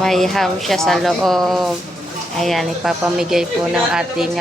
May ham siya sa loob. Ayan, ipapamigay po ng ating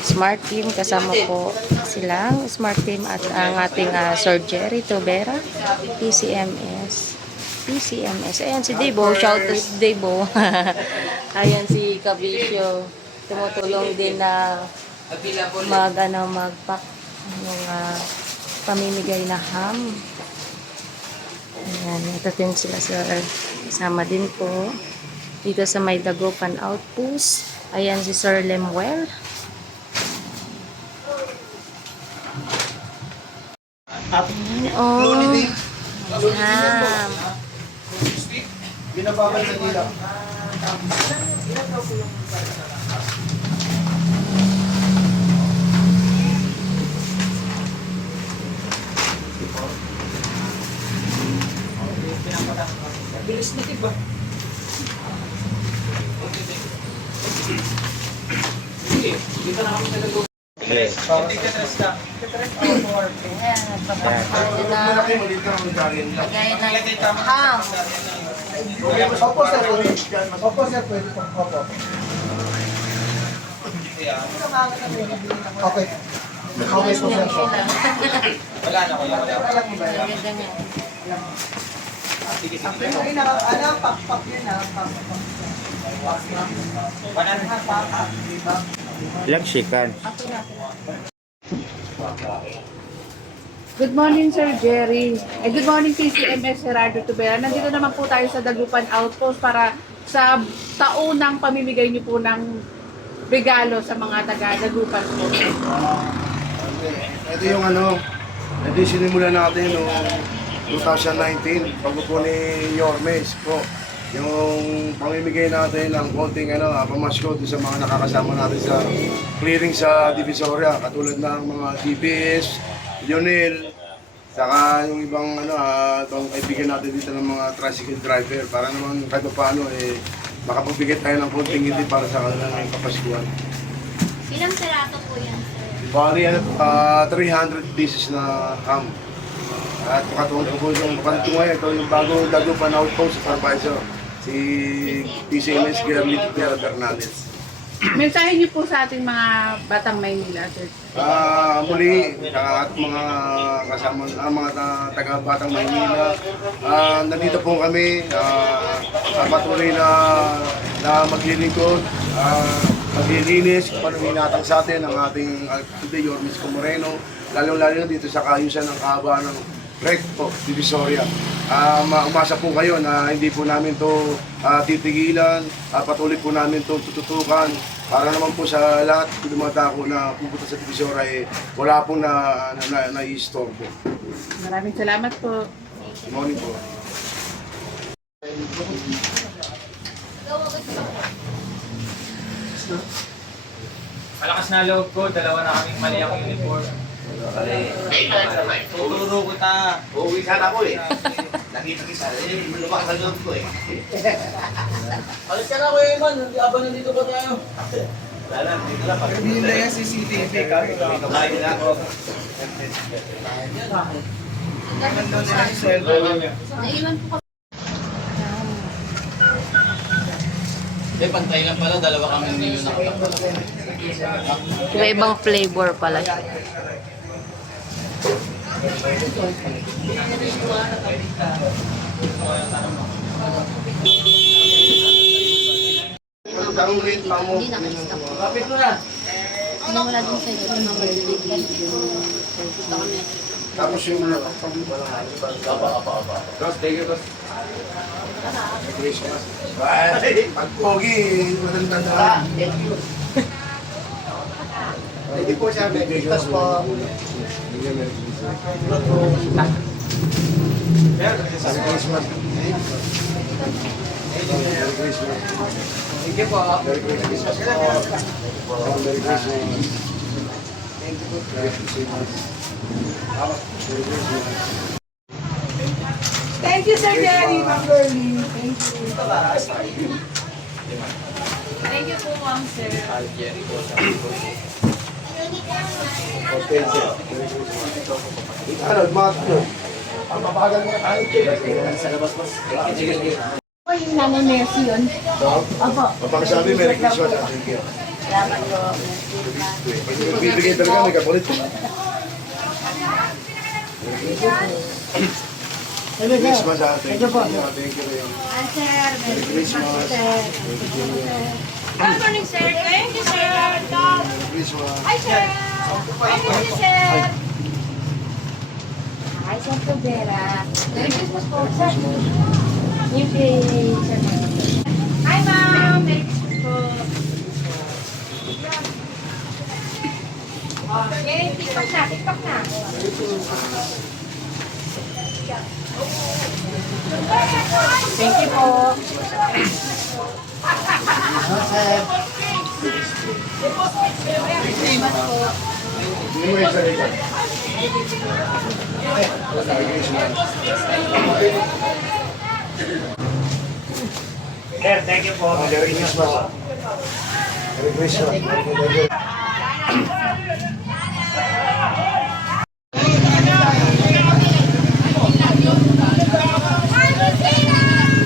smart team. Kasama po silang smart team at ang ating Sir Jerry Tobera, PCMS. PCMS. Ayan si Debo. Shout out si Debo. Ayan si Kabisyo. Tumutulong din na magpack yung pamimigay na ham. Ayan, ito din sila sir. Kasama din po dito sa may Dagupan Outpost. Ayan si Sir Lemuel. Oh, ham. Binababal sa dila. Bilis na tiba. Sige, dito na kami talaga. Ayan, nagpapakain na. Lagay ng ham. Opo, sir. Opo, sir. Pwede po. Opo. Okay. Okay po, sir. Wala na ko. Maganda niya. Sige. Ano, pak yun na. Ilang chicken? Good morning, Sir Jerry. Good morning, PCMS Gerardo Tubera. Nandito naman po tayo sa Dagupan Outpost para sa taunang pamimigay niyo po ng regalo sa mga taga-Dagupan po. Ito yung ito yung sinimulan natin noong 2019, pag po ni Yormes po. Yung pamimigay natin ng konting pamasko sa mga nakakasama natin sa clearing sa Divisoria, katulad ng mga DPS, Lionel, saka yung ibang itong kaibigan natin dito ng mga tricycle driver para naman kahit paano makapagbigay tayo ng konting hindi para sa kanilang kapaskuhan. Ilang serato po yan, sir? Bali 300 pieces na ham. At makatulong po yung pantungan ito yung bagong Dagupan Outpost supervisor, si PCMS Gerardo Bernales. Mensahe niyo po sa ating mga batang Maynila, Sir. Muli, at mga kasama, mga taga-Batang Maynila, nandito po kami, patuloy na maglilingkod, maglilinis, kung paano hinatang sa atin ang ating Alcalde Yormes Moreno, lalo-lalo na dito sa kaayusan ng kahabaan ng Recto, Divisoria. Umasa po kayo na hindi po namin to titigilan, patuloy po namin to tututukan para naman po sa lahat ng mga tao na pupunta sa Divisoria wala pong na-i-istorbo. Maraming salamat po. Good morning po. Malakas na loob ko, dalawa na kaming mali ang uniform. Tuturo ko ta. Uuwi sana ako eh. Nakita kita lumakas ang loob ko eh. Alis ka na ko man, abang nandito pa tayo. Wala lang, dito lang. Hindi na yung CCTV ka. Kamahin na ako. Naiwan po Pantay lang pala, dalawa kami hindi yun nakapagpala. Iba-ibang flavor pala siya. hindi nakita po. Kapit mo na. Hindi wala din sa ito ng birthday. Gusto kami. Tapos yung mga Boss, thank you, boss. Christmas. Pag pogi, matandang na. Hindi po siya, may Christmas po. Merry Christmas. Merry Christmas. Thank you po. Merry Christmas po. Merry Christmas. Merry Christmas. Merry Christmas. Thank you, Sir Jerry, Ma'am Girlie. Thank you. Thank you po, Ma'am Sir. Okay, sir. Merry Christmas. Ano, mga O yung nanay Mercy yun. Opo. Papakasabi, Merry Christmas at thank you. Salamat po. Pag bibigay talaga, may kapalit. Merry Christmas at thank you. Thank you rin. Merry Christmas. Good morning, sir. Thank you, sir. Merry Christmas. Hi, sir. Thank you, sir. Hi, Sir Tubera. Merry Christmas po, sir. New day, sir. Hi, ma'am. Merry Christmas po. Okay, TikTok na, TikTok na. Thank you po. Hindi mo isa rin. Merry Christmas. Sir, thank you po. Merry Christmas. Merry Christmas.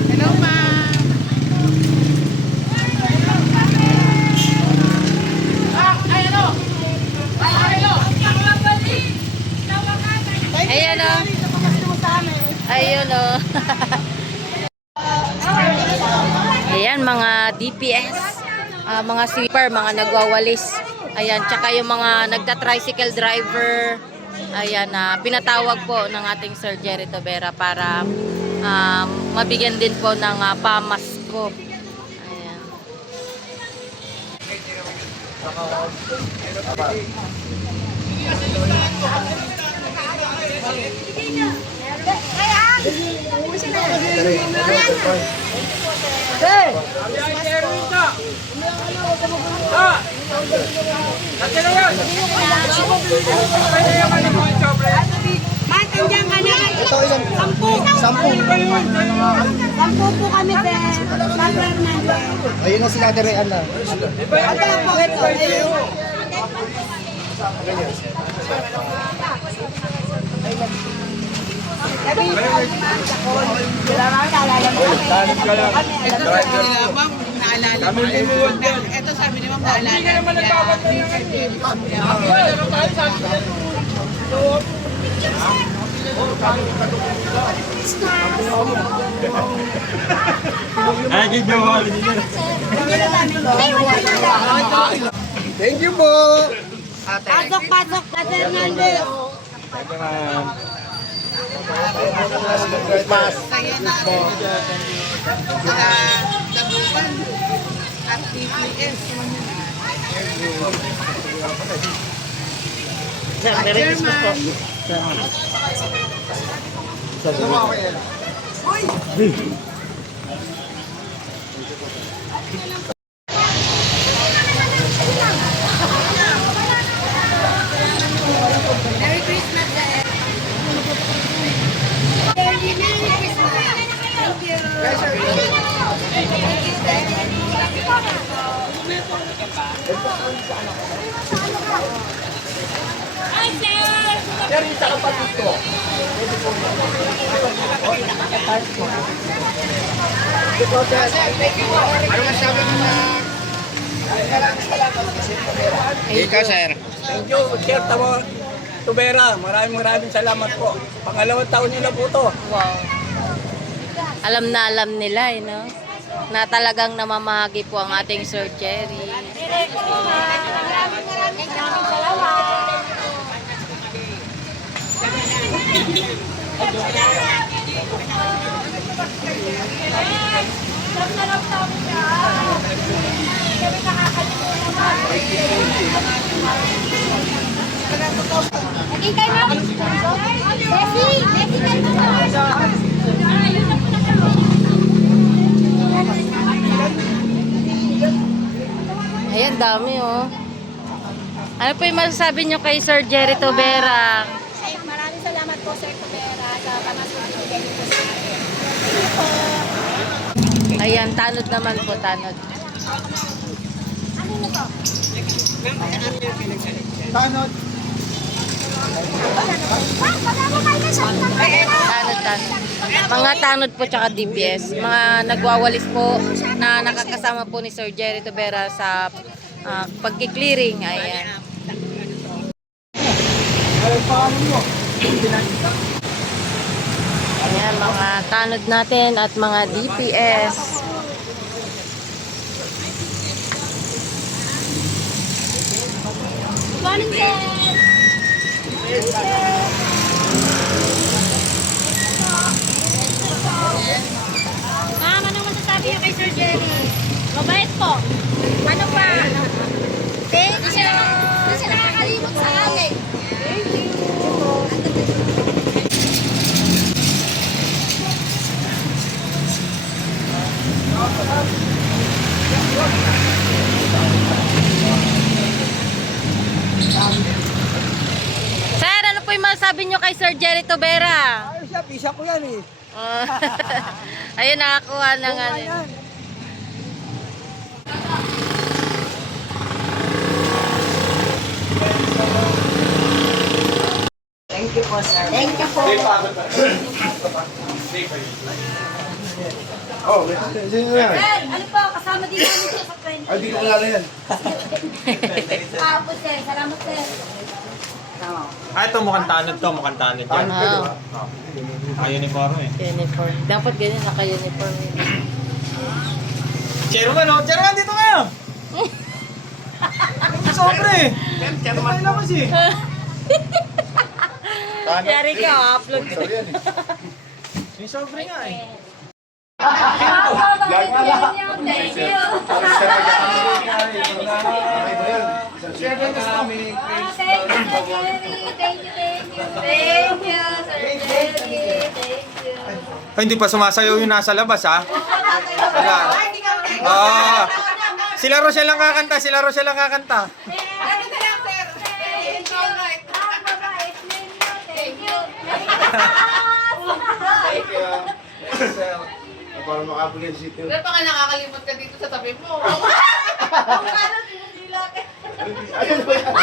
Hello, ma'am. Ayan o. Ayun o. Ayan, mga DPS, mga sweeper, mga nagwawalis. Ayan, tsaka yung mga nagta-tricycle driver. Ayan, pinatawag po ng ating Sir Jerry Tobera para mabigyan din po ng pamasko. Ayan. Sampu po kami, te. Sampu namin. Ayun na sila dire ano. Ito po, ito. Ayun. Ito sabi ni ma'am, naalala Ay, give you all. Thank you po. Pasok, pasok, Pastor Hernandez. Christmas. Kaya na sa Dagupan at TPS. Merry Christmas po. Merry Christmas, sir. Merry Christmas. Thank you. Ika, sir. Thank you, Chair Tubera. Maraming salamat po. Pangalawang taon niyo na po to. Wow. Alam na alam nila, no? Na talagang namamahagi po ang ating Sir Jerry. Maraming salamat. Okay kayo, ma'am? Bessie! Bessie kayo! Ayan, dami, oh. Ano po yung masasabi nyo kay Sir Jerry Tobera? Maraming salamat po, Sir Tubera, sa pamasunod niyo po sa akin. Ayan, tanod naman po, tanod. Ano na to? Tanod. Tanod. Mga tanod po tsaka DPS. Mga nagwawalis po na nakakasama po ni Sir Jerry Tubera sa pagki-clearing. Ayan. Ayan, mga tanod natin at mga DPS. Morning, sir. Ma'am, anong masasabi niyo kay Sir Jerry? Mabait po. Ano pa? Thank you. Kasi nakakalimot sa akin. Thank you. Sir, ano po yung masasabi nyo kay Sir Jerry Tubera? Ayos siya, pisa ko yan eh. Ayun, nakakuha ng ano. Thank you po, sir. Thank you po. Oh, sino yan? Sir, ano po, kasama din namin siya sa 20. Ay, di ko kilala yan. Po, sir. Salamat, sir. Ito mukhang tanod to, mukhang tanod yan. Uniform eh. Uniform. Dapat ganyan, naka-uniform. Chairman, oh! Chairman, dito kayo! Sobre! Chairman lang kasi. Jerry ka, upload ko. May sobre nga eh. Thank you. Share lang kasi kami. Thank you, Sir Jerry. Thank you, thank you. Thank you, Sir Jerry. Thank you. Ay, hindi pa sumasayaw yung nasa labas, ha? Wala. Oo. Sila Rochelle lang kakanta, sila Rochelle lang kakanta. Para makabulan si Tito. Pero baka nakakalimot ka dito sa tabi mo. Ayun ba yan?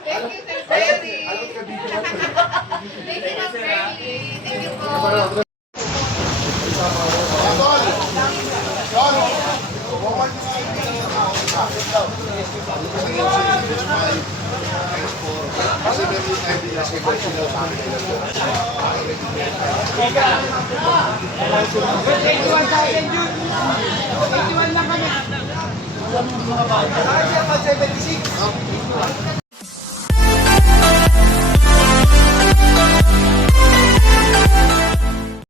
Thank you, Sir Jerry. Alot ka dito. Thank you, Sir Jerry. Thank you po.